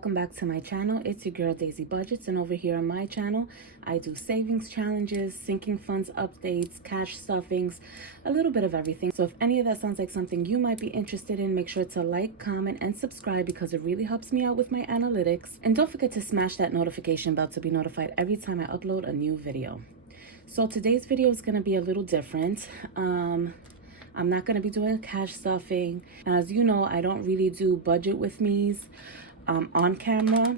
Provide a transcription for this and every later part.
welcome back to my channel. It's your girl Daisybudgets, and over here on my channel I do savings challenges, sinking funds updates, cash stuffings, a little bit of everything. So if any of that sounds like something you might be interested in, make sure to like, comment, and subscribe because it really helps me out with my analytics. And don't forget to smash that notification bell to be notified every time I upload a new video. So today's video is going to be a little different. I'm not going to be doing cash stuffing. As you know, I don't really do budget with me's on camera,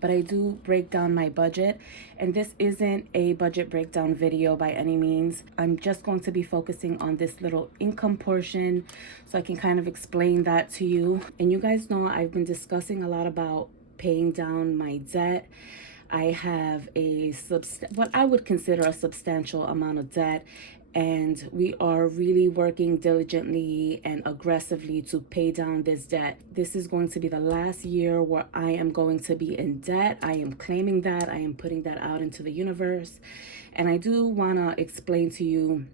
but I do break down my budget, and this isn't a budget breakdown video by any means. I'm just going to be focusing on this little income portion so I can kind of explain that to you. And you guys know I've been discussing a lot about paying down my debt. I have what I would consider a substantial amount of debt, and we are really working diligently and aggressively to pay down this debt. This is going to be the last year where I am going to be in debt. I am claiming that. I am putting that out into the universe. And I do want to explain to you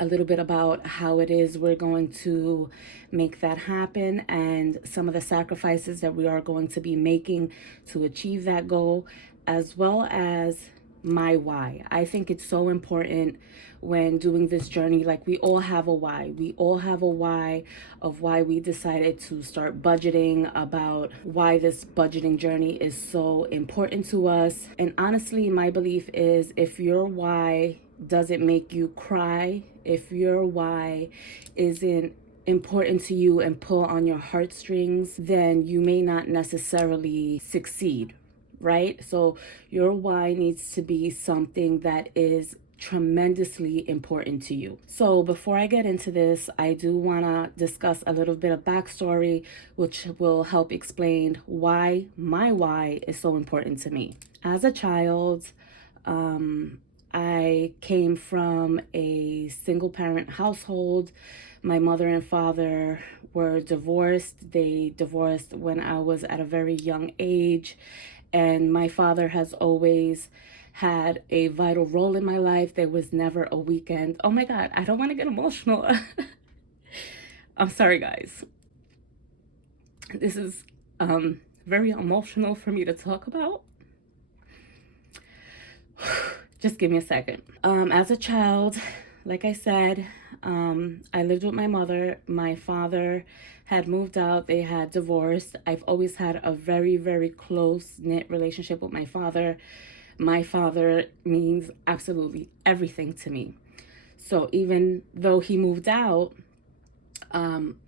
a little bit about how it is we're going to make that happen and some of the sacrifices that we are going to be making to achieve that goal, as well as my why. I think it's so important when doing this journey. Like, we all have a why. We all have a why of why we decided to start budgeting, about why this budgeting journey is so important to us. And honestly, my belief is if your why doesn't make you cry, if your why isn't important to you and pull on your heartstrings, then you may not necessarily succeed, right? So your why needs to be something that is tremendously important to you. So before I get into this, I do want to discuss a little bit of backstory, which will help explain why my why is so important to me. As a child, I came from a single parent household. My mother and father were divorced. They divorced when I was at a very young age. And my father has always had a vital role in my life. There was never a weekend. Oh my God, I don't want to get emotional. I'm sorry, guys. This is very emotional for me to talk about. Just give me a second. As a child, like I said, I lived with my mother. My father had moved out. They had divorced. I've always had a very, very close-knit relationship with my father. My father means absolutely everything to me. So even though he moved out,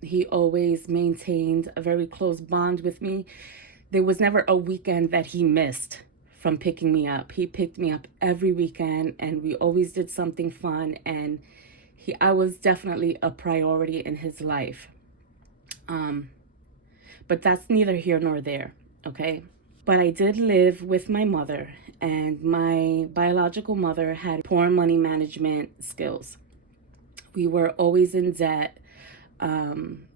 he always maintained a very close bond with me. There was never a weekend that he missed from picking me up. He picked me up every weekend, and we always did something fun, and I was definitely a priority in his life. But that's neither here nor there, okay? But I did live with my mother, and my biological mother had poor money management skills. We were always in debt.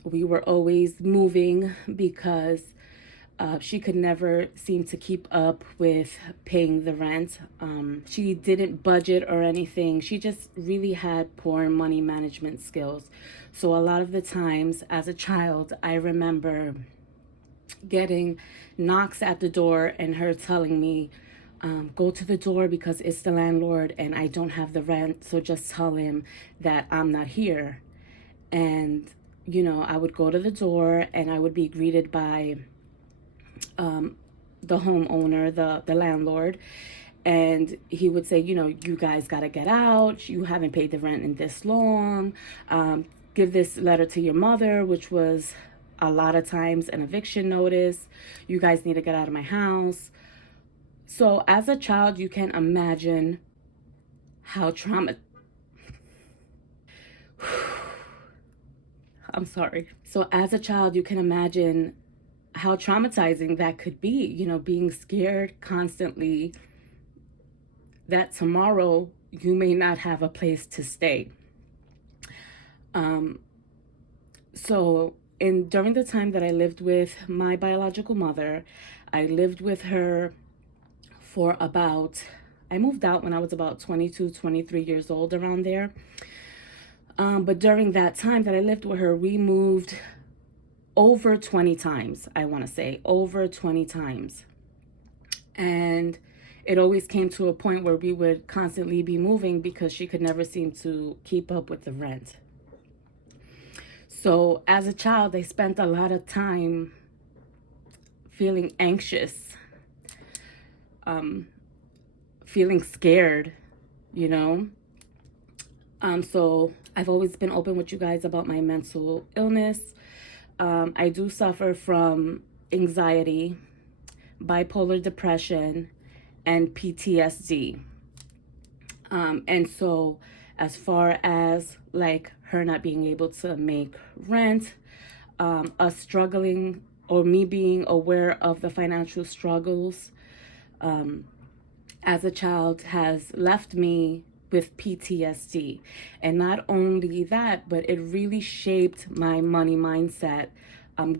We were always moving because she could never seem to keep up with paying the rent. She didn't budget or anything. She just really had poor money management skills. So a lot of the times as a child, I remember getting knocks at the door and her telling me, go to the door because it's the landlord and I don't have the rent. So just tell him that I'm not here. And, you know, I would go to the door and I would be greeted by the homeowner, the landlord, and he would say, you know, you guys got to get out. You haven't paid the rent in this long. Give this letter to your mother, which was a lot of times an eviction notice. You guys need to get out of my house. So as a child, you can imagine how I'm sorry. So as a child, you can imagine how traumatizing that could be, you know, being scared constantly that tomorrow you may not have a place to stay. So during the time that I lived with my biological mother, I lived with her for I moved out when I was about 22, 23 years old, around there. But during that time that I lived with her, we moved over 20 times, I want to say, over 20 times. And it always came to a point where we would constantly be moving because she could never seem to keep up with the rent. So as a child, I spent a lot of time feeling anxious, feeling scared, you know. So I've always been open with you guys about my mental illness. I do suffer from anxiety, bipolar depression, and PTSD. And so as far as like her not being able to make rent, us struggling, or me being aware of the financial struggles as a child has left me with PTSD. And not only that, but it really shaped my money mindset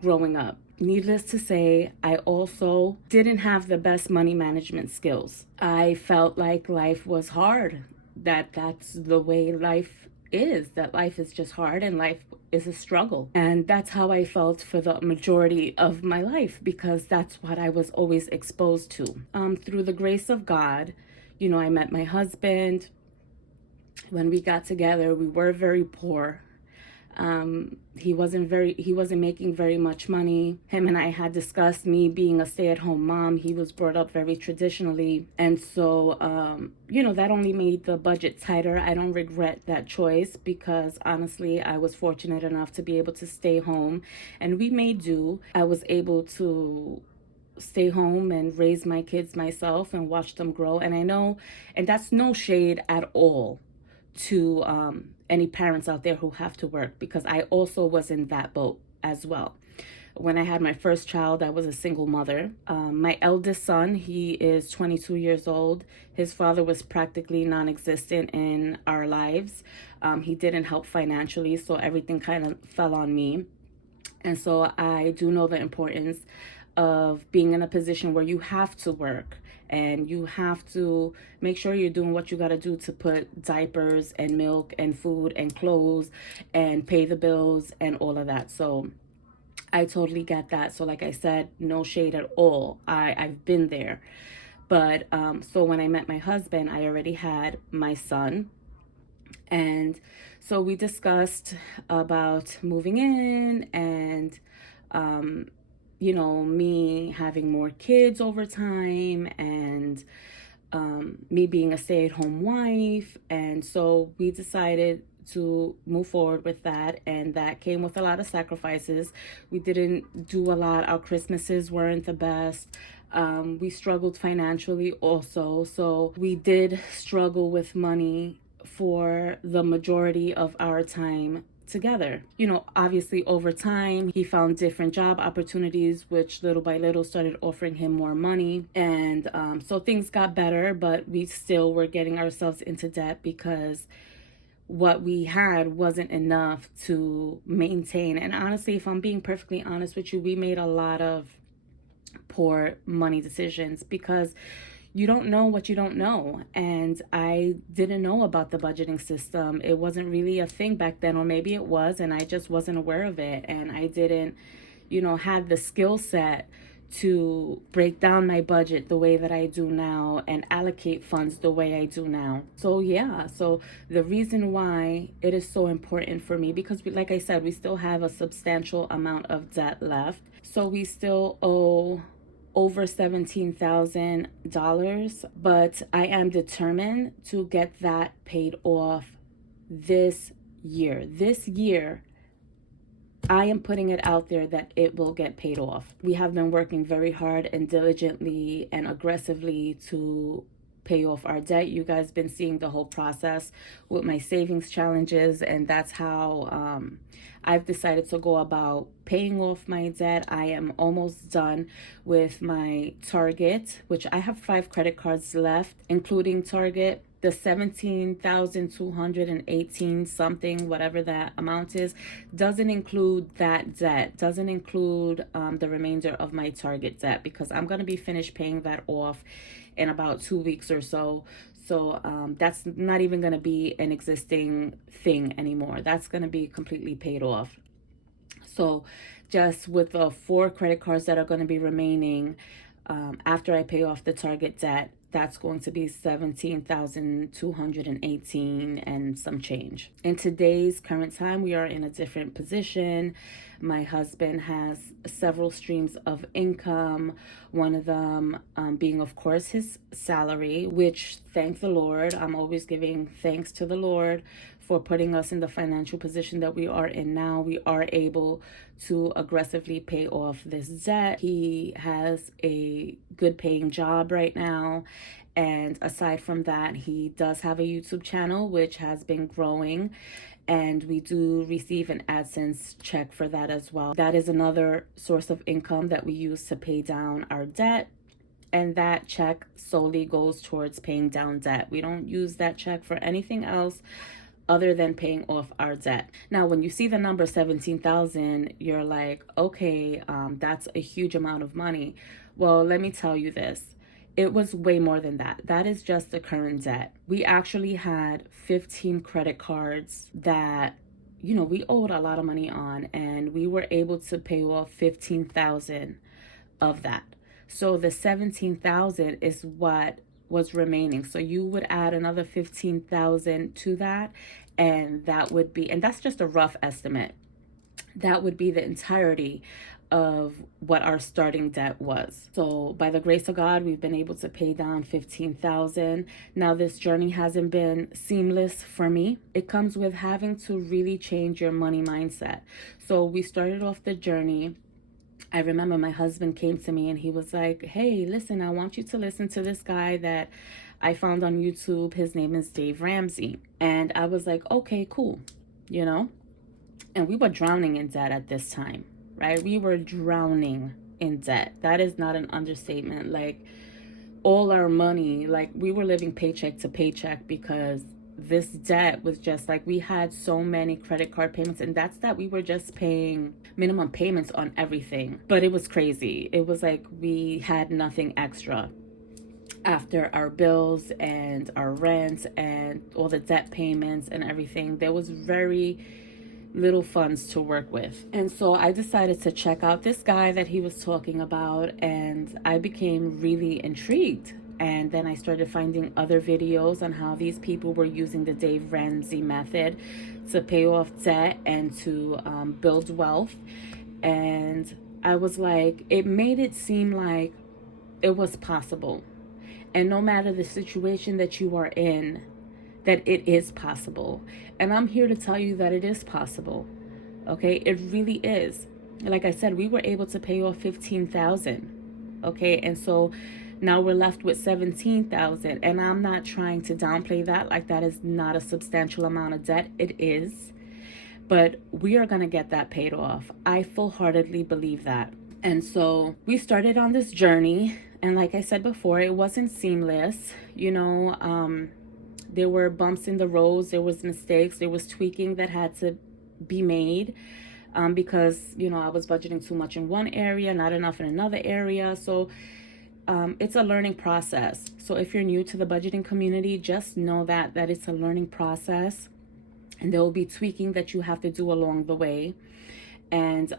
growing up. Needless to say, I also didn't have the best money management skills. I felt like life was hard, that's the way life is, that life is just hard and life is a struggle. And that's how I felt for the majority of my life, because that's what I was always exposed to. Through the grace of God, you know, I met my husband. When we got together, we were very poor. He wasn't making very much money. Him and I had discussed me being a stay-at-home mom. He was brought up very traditionally. And so, you know, that only made the budget tighter. I don't regret that choice, because honestly, I was fortunate enough to be able to stay home, and we made do. I was able to stay home and raise my kids myself and watch them grow. And I know, and that's no shade at all to any parents out there who have to work, because I also was in that boat as well. When I had my first child, I was a single mother. My eldest son, he is 22 years old. His father was practically non-existent in our lives. He didn't help financially, so everything kind of fell on me. And so I do know the importance of being in a position where you have to work, and you have to make sure you're doing what you got to do to put diapers and milk and food and clothes and pay the bills and all of that. So I totally get that. So like I said, no shade at all. I've been there. But so when I met my husband, I already had my son. And so we discussed about moving in and you know, me having more kids over time, and me being a stay-at-home wife. And so we decided to move forward with that, and that came with a lot of sacrifices. We didn't do a lot. Our Christmases weren't the best. We struggled financially also, so we did struggle with money for the majority of our time together. You know, obviously over time, he found different job opportunities, which little by little started offering him more money. And so things got better, but we still were getting ourselves into debt because what we had wasn't enough to maintain. And honestly, if I'm being perfectly honest with you, we made a lot of poor money decisions because you don't know what you don't know. And I didn't know about the budgeting system. It wasn't really a thing back then, or maybe it was, and I just wasn't aware of it. And I didn't, you know, have the skill set to break down my budget the way that I do now and allocate funds the way I do now. So yeah, so the reason why it is so important for me, because we, like I said, we still have a substantial amount of debt left. So we still owe over $17,000, but I am determined to get that paid off this year. This year, I am putting it out there that it will get paid off. We have been working very hard and diligently and aggressively to pay off our debt. You guys been seeing the whole process with my savings challenges, and that's how I've decided to go about paying off my debt. I am almost done with my Target, which I have 5 credit cards left, including Target. The 17,218 something, whatever that amount is, doesn't include that debt, doesn't include the remainder of my Target debt, because I'm going to be finished paying that off in about 2 weeks or so. So that's not even going to be an existing thing anymore. That's going to be completely paid off. So just with the 4 credit cards that are going to be remaining, after I pay off the target debt, that's going to be 17,218 and some change. In today's current time, we are in a different position. My husband has several streams of income, one of them being, of course, his salary, which, thank the Lord, I'm always giving thanks to the Lord for putting us in the financial position that we are in now. We are able to aggressively pay off this debt. He has a good paying job right now. And aside from that, he does have a YouTube channel, which has been growing. And we do receive an AdSense check for that as well. That is another source of income that we use to pay down our debt. And that check solely goes towards paying down debt. We don't use that check for anything else other than paying off our debt. Now, when you see the number 17,000, you're like, okay, that's a huge amount of money. Well, let me tell you this. It was way more than that. That is just the current debt. We actually had 15 credit cards that, you know, we owed a lot of money on, and we were able to pay off 15,000 of that. So the 17,000 is what was remaining. So you would add another 15,000 to that, and that would be, and that's just a rough estimate, that would be the entirety of what our starting debt was. So by the grace of God, we've been able to pay down 15,000. Now, this journey hasn't been seamless for me. It comes with having to really change your money mindset. So we started off the journey. I remember my husband came to me and he was like, hey, listen, I want you to listen to this guy that I found on YouTube. His name is Dave Ramsey. And I was like, okay, cool, you know? And we were drowning in debt at this time, right? We were drowning in debt. That is not an understatement. Like, all our money, like, we were living paycheck to paycheck because this debt was just like, we had so many credit card payments, and that's that we were just paying minimum payments on everything. But it was crazy. It was like we had nothing extra after our bills and our rent and all the debt payments and everything. There was very little funds to work with. And so I decided to check out this guy that he was talking about, and I became really intrigued. And then I started finding other videos on how these people were using the Dave Ramsey method to pay off debt and to build wealth. And I was like, it made it seem like it was possible. And no matter the situation that you are in, that it is possible. And I'm here to tell you that it is possible. Okay, it really is. Like I said, we were able to pay off 15,000. Okay, and so now we're left with 17,000. And I'm not trying to downplay that. Like, that is not a substantial amount of debt. It is. But we are going to get that paid off. I full-heartedly believe that. And so we started on this journey. And like I said before, it wasn't seamless. You know, there were bumps in the roads. There was mistakes. There was tweaking that had to be made. Because, you know, I was budgeting too much in one area, not enough in another area. So it's a learning process. So if you're new to the budgeting community, just know that it's a learning process, and there will be tweaking that you have to do along the way. And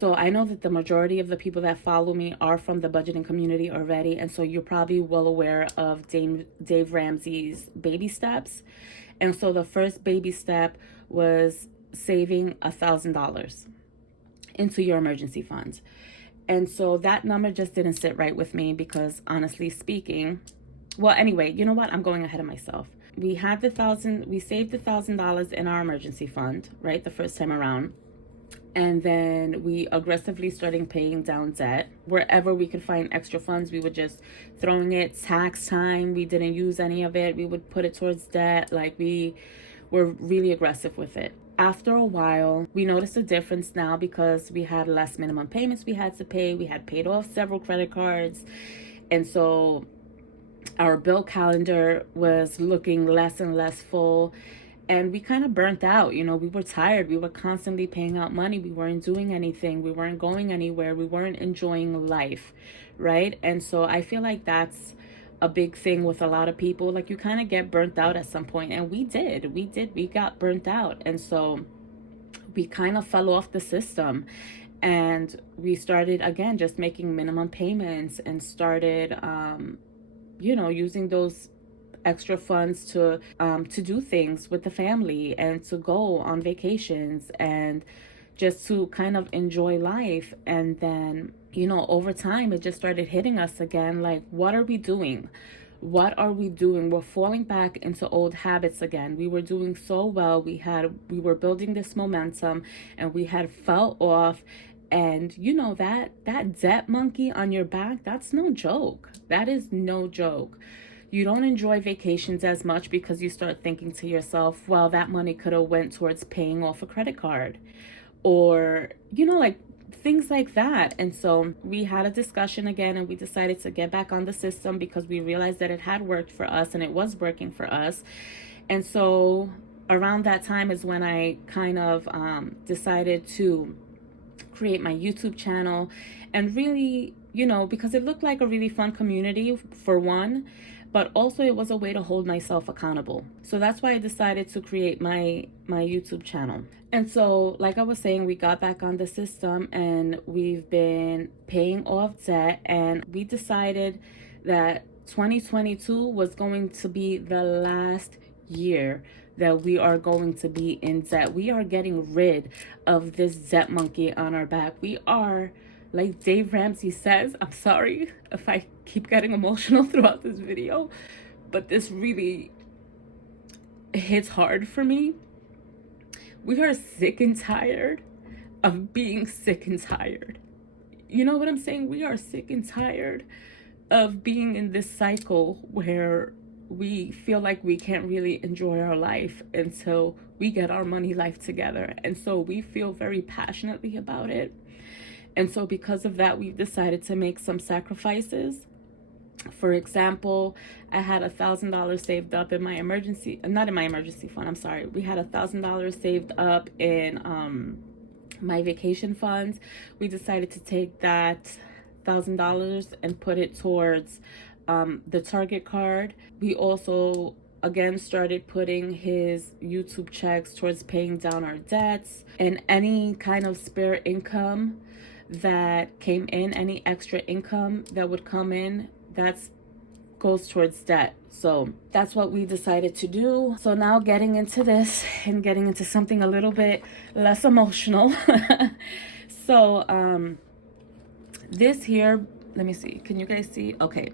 so I know that the majority of the people that follow me are from the budgeting community already, and so you're probably well aware of Dave Ramsey's baby steps. And so the first baby step was saving $1,000 into your emergency fund. And so that number just didn't sit right with me because, honestly speaking, well, anyway, you know what? I'm going ahead of myself. We saved $1,000 in our emergency fund, right? The first time around. And then we aggressively started paying down debt. Wherever we could find extra funds, we would just throwing it. Tax time, we didn't use any of it. We would put it towards debt. Like, we were really aggressive with it. After a while, we noticed a difference now because we had less minimum payments we had to pay. We had paid off several credit cards. And so our bill calendar was looking less and less full. And we kind of burnt out. You know, we were tired. We were constantly paying out money. We weren't doing anything. We weren't going anywhere. We weren't enjoying life, right? And so I feel like that's a big thing with a lot of people. Like, you kind of get burnt out at some point. And we got burnt out. And so we kind of fell off the system, and we started again just making minimum payments and started using those extra funds to do things with the family and to go on vacations and just to kind of enjoy life. And then, over time, it just started hitting us again, like, what are we doing? What are we doing? We're falling back into old habits again. We were doing so well. We were building this momentum, and we had fell off. And that debt monkey on your back, that's no joke. That is no joke. You don't enjoy vacations as much because you start thinking to yourself, well, that money could have went towards paying off a credit card, or like things like that. And so we had a discussion again, and we decided to get back on the system because we realized that it had worked for us and it was working for us. And so around that time is when I kind of decided to create my YouTube channel, and really, because it looked like a really fun community for one, but also it was a way to hold myself accountable. So that's why I decided to create my YouTube channel. And so, like I was saying, we got back on the system, and we've been paying off debt, and we decided that 2022 was going to be the last year that we are going to be in debt. We are getting rid of this debt monkey on our back. We are, like Dave Ramsey says, I'm sorry if I keep getting emotional throughout this video, but this really hits hard for me. We are sick and tired of being sick and tired. You know what I'm saying? We are sick and tired of being in this cycle where we feel like we can't really enjoy our life until we get our money life together. And so we feel very passionately about it. And so because of that, we've decided to make some sacrifices. For example, I had $1,000 saved up in my not in my emergency fund, I'm sorry. We had $1,000 saved up in my vacation funds. We decided to take that $1,000 and put it towards the Target card. We also again started putting his YouTube checks towards paying down our debts, and any kind of spare income that came in, any extra income that would come in, that goes towards debt. So that's what we decided to do. So now getting into this and getting into something a little bit less emotional. So this here, let me see, can you guys see? Okay,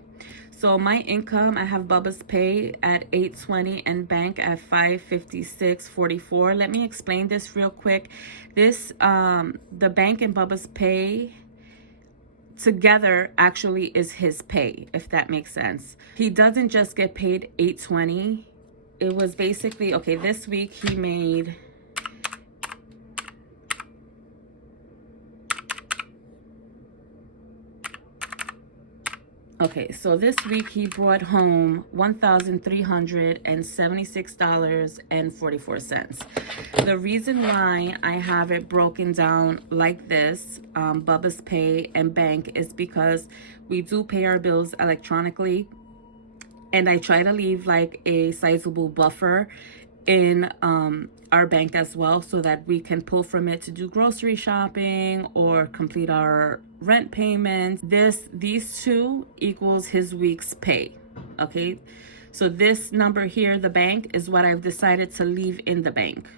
so my income, I have Bubba's Pay at $820 and bank at $556.44. Let me explain this real quick. This the bank and Bubba's Pay together actually is his pay, if that makes sense. He doesn't just get paid $820. It was basically, okay, this week he made Okay, so this week he brought home $1,376.44. The reason why I have it broken down like this, Bubba's Pay and bank, is because we do pay our bills electronically, and I try to leave like a sizable buffer in our bank as well, so that we can pull from it to do grocery shopping or complete our rent payments. These two equals his week's pay. Okay, so this number here, the bank, is what I've decided to leave in the bank,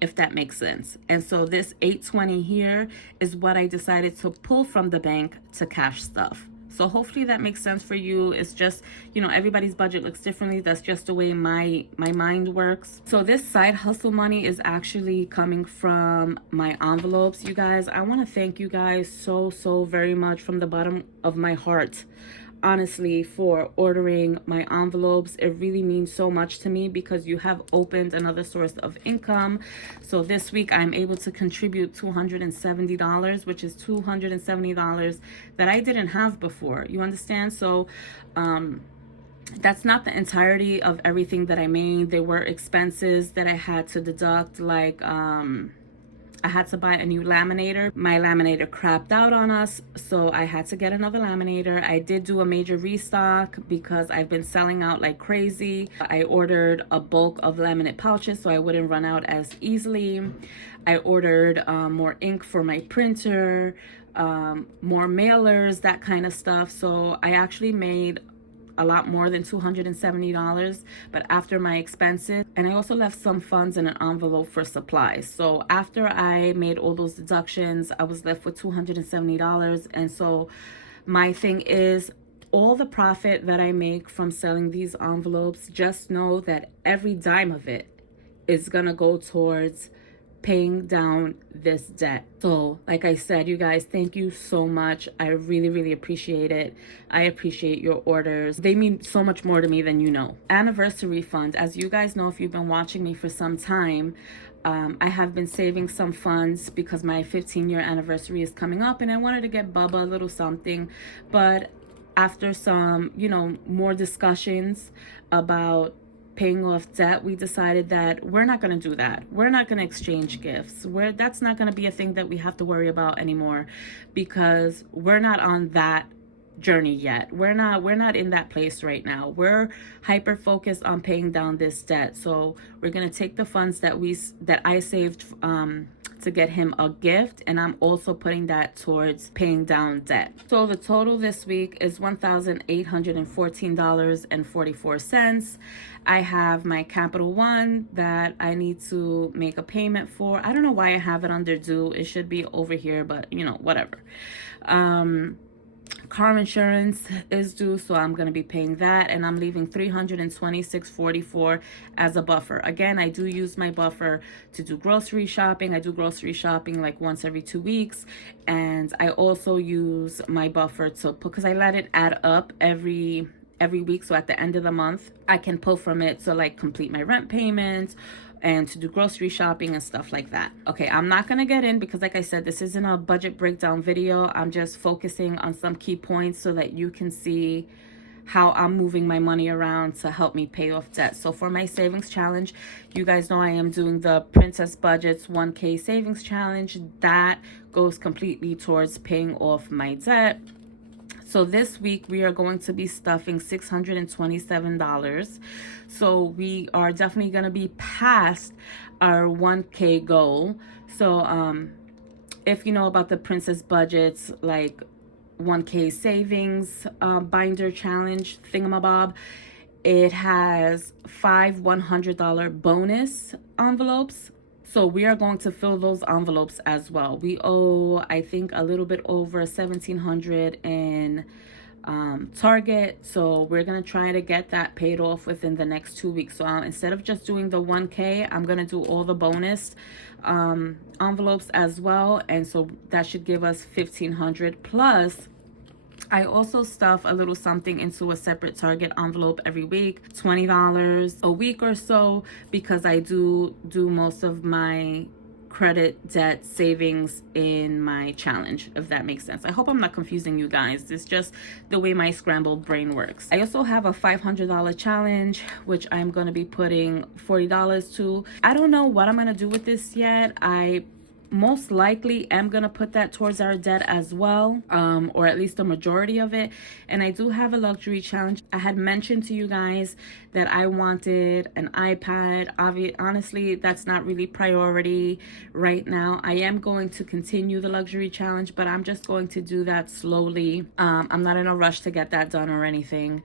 if that makes sense. And so this $820 here is what I decided to pull from the bank to cash stuff. So hopefully that makes sense for you. It's just, everybody's budget looks differently. That's just the way my mind works. So this side hustle money is actually coming from my envelopes, you guys. I want to thank you guys so very much from the bottom of my heart, honestly, for ordering my envelopes. It really means so much to me because you have opened another source of income. So this week I'm able to contribute $270, which is $270 that I didn't have before. You understand? So that's not the entirety of everything that I made. There were expenses that I had to deduct, like I I had to buy a new laminator. My laminator crapped out on us, so I had to get another laminator. I did do a major restock because I've been selling out like crazy. I ordered a bulk of laminate pouches so I wouldn't run out as easily. I ordered more ink for my printer, more mailers, that kind of stuff. So I actually made a lot more than $270, but after my expenses, and I also left some funds in an envelope for supplies. So after I made all those deductions, I was left with $270. And so my thing is, all the profit that I make from selling these envelopes, just know that every dime of it is gonna go towards paying down this debt. So like I said, you guys, thank you so much. I really appreciate it. I appreciate your orders. They mean so much more to me than you know. Anniversary fund, as you guys know, if you've been watching me for some time, I have been saving some funds because my 15-year anniversary is coming up and I wanted to get Bubba a little something. But after some, you know, more discussions about paying off debt, we decided that we're not going to do that. We're not going to exchange gifts. That's not going to be a thing that we have to worry about anymore, because we're not on that journey yet. We're not in that place right now. We're hyper focused on paying down this debt. So we're going to take the funds that I saved to get him a gift, and I'm also putting that towards paying down debt. So the total this week is $1,814.44. I have my Capital One that I need to make a payment for. I don't know why I have it under due. It should be over here, but you know, whatever. Car insurance is due, so I'm going to be paying that, and I'm leaving $326.44 as a buffer. Again, I do use my buffer to do grocery shopping. I do grocery shopping like once every 2 weeks, and I also use my buffer to put, because I let it add up every week, so at the end of the month I can pull from it to like complete my rent payments and to do grocery shopping and stuff like that. Okay, I'm not gonna get in because like I said, this isn't a budget breakdown video. I'm just focusing on some key points so that you can see how I'm moving my money around to help me pay off debt. So for my savings challenge, you guys know I am doing the Princess Budgets 1K savings challenge. That goes completely towards paying off my debt. So this week we are going to be stuffing $627. So we are definitely going to be past our 1K goal. So if you know about the Princess Budgets, like 1K savings binder challenge thingamabob, it has 5 $100 bonus envelopes. So we are going to fill those envelopes as well. We owe, I think, a little bit over $1,700 in Target. So we're going to try to get that paid off within the next 2 weeks. So instead of just doing the 1K, I'm going to do all the bonus envelopes as well. And so that should give us $1,500 plus. I also stuff a little something into a separate Target envelope every week, $20 a week or so, because I do most of my credit debt savings in my challenge, if that makes sense. I hope I'm not confusing you guys. It's just the way my scrambled brain works. I also have a $500 challenge, which I'm going to be putting $40 to. I don't know what I'm going to do with this yet. I most likely am gonna put that towards our debt as well, or at least the majority of it. And I do have a luxury challenge. I had mentioned to you guys that I wanted an iPad. Honestly, that's not really priority right now. I am going to continue the luxury challenge, but I'm just going to do that slowly. I'm not in a rush to get that done or anything.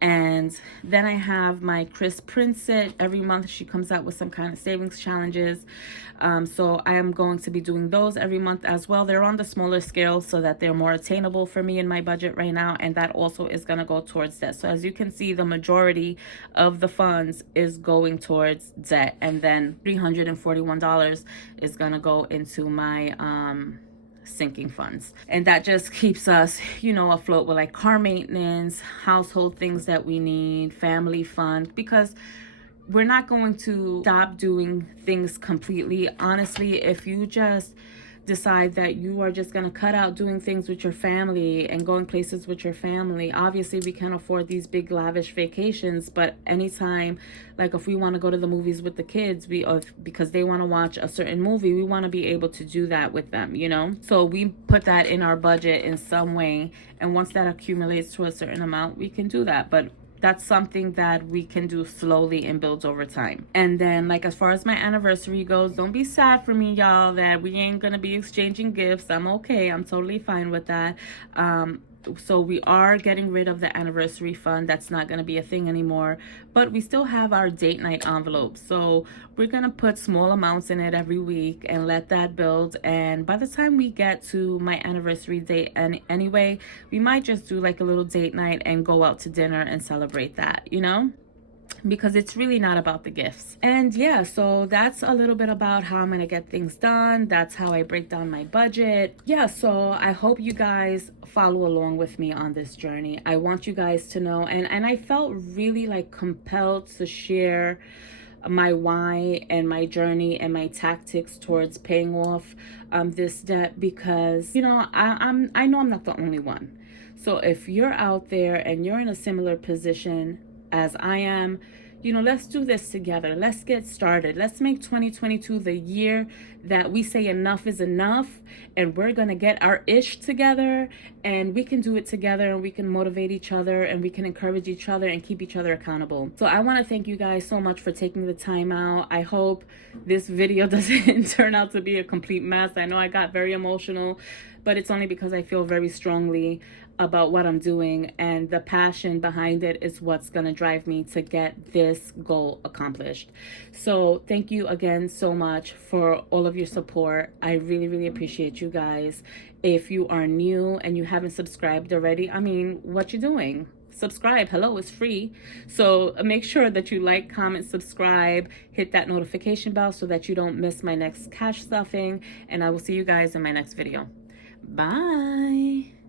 And then I have my Kris print set. Every month she comes out with some kind of savings challenges. So I am going to be doing those every month as well. They're on the smaller scale so that they're more attainable for me in my budget right now. And that also is going to go towards debt. So as you can see, the majority of the funds is going towards debt. And then $341 is going to go into my sinking funds, and that just keeps us, you know, afloat with like car maintenance, household things that we need, family fund, because we're not going to stop doing things completely. Honestly, if you just decide that you are just going to cut out doing things with your family and going places with your family. Obviously, we can't afford these big lavish vacations, but anytime, like if we want to go to the movies with the kids, because they want to watch a certain movie, we want to be able to do that with them, you know? So we put that in our budget in some way, and once that accumulates to a certain amount, we can do that. But that's something that we can do slowly and builds over time. And then, like, as far as my anniversary goes, don't be sad for me, y'all, that we ain't gonna be exchanging gifts. I'm okay. I'm totally fine with that. So we are getting rid of the anniversary fund. That's not going to be a thing anymore, but we still have our date night envelope. So we're going to put small amounts in it every week and let that build. And by the time we get to my anniversary date, and anyway, we might just do like a little date night and go out to dinner and celebrate that, you know? Because it's really not about the gifts. And yeah, so that's a little bit about how I'm gonna get things done. That's how I break down my budget. Yeah, so I hope you guys follow along with me on this journey. I want you guys to know, and I felt really like compelled to share my why and my journey and my tactics towards paying off this debt, because you know I know I'm not the only one. So if you're out there and you're in a similar position as I am, you know, let's do this together. Let's get started. Let's make 2022 the year that we say enough is enough, and we're gonna get our ish together, and we can do it together, and we can motivate each other, and we can encourage each other and keep each other accountable. So I want to thank you guys so much for taking the time out. I hope this video doesn't turn out to be a complete mess. I know I got very emotional, but it's only because I feel very strongly about what I'm doing, and the passion behind it is what's going to drive me to get this goal accomplished. So thank you again so much for all of your support. I really, really appreciate you guys. If you are new and you haven't subscribed already, I mean, what you doing? Subscribe. Hello, it's free. So make sure that you like, comment, subscribe, hit that notification bell so that you don't miss my next cash stuffing, and I will see you guys in my next video. Bye.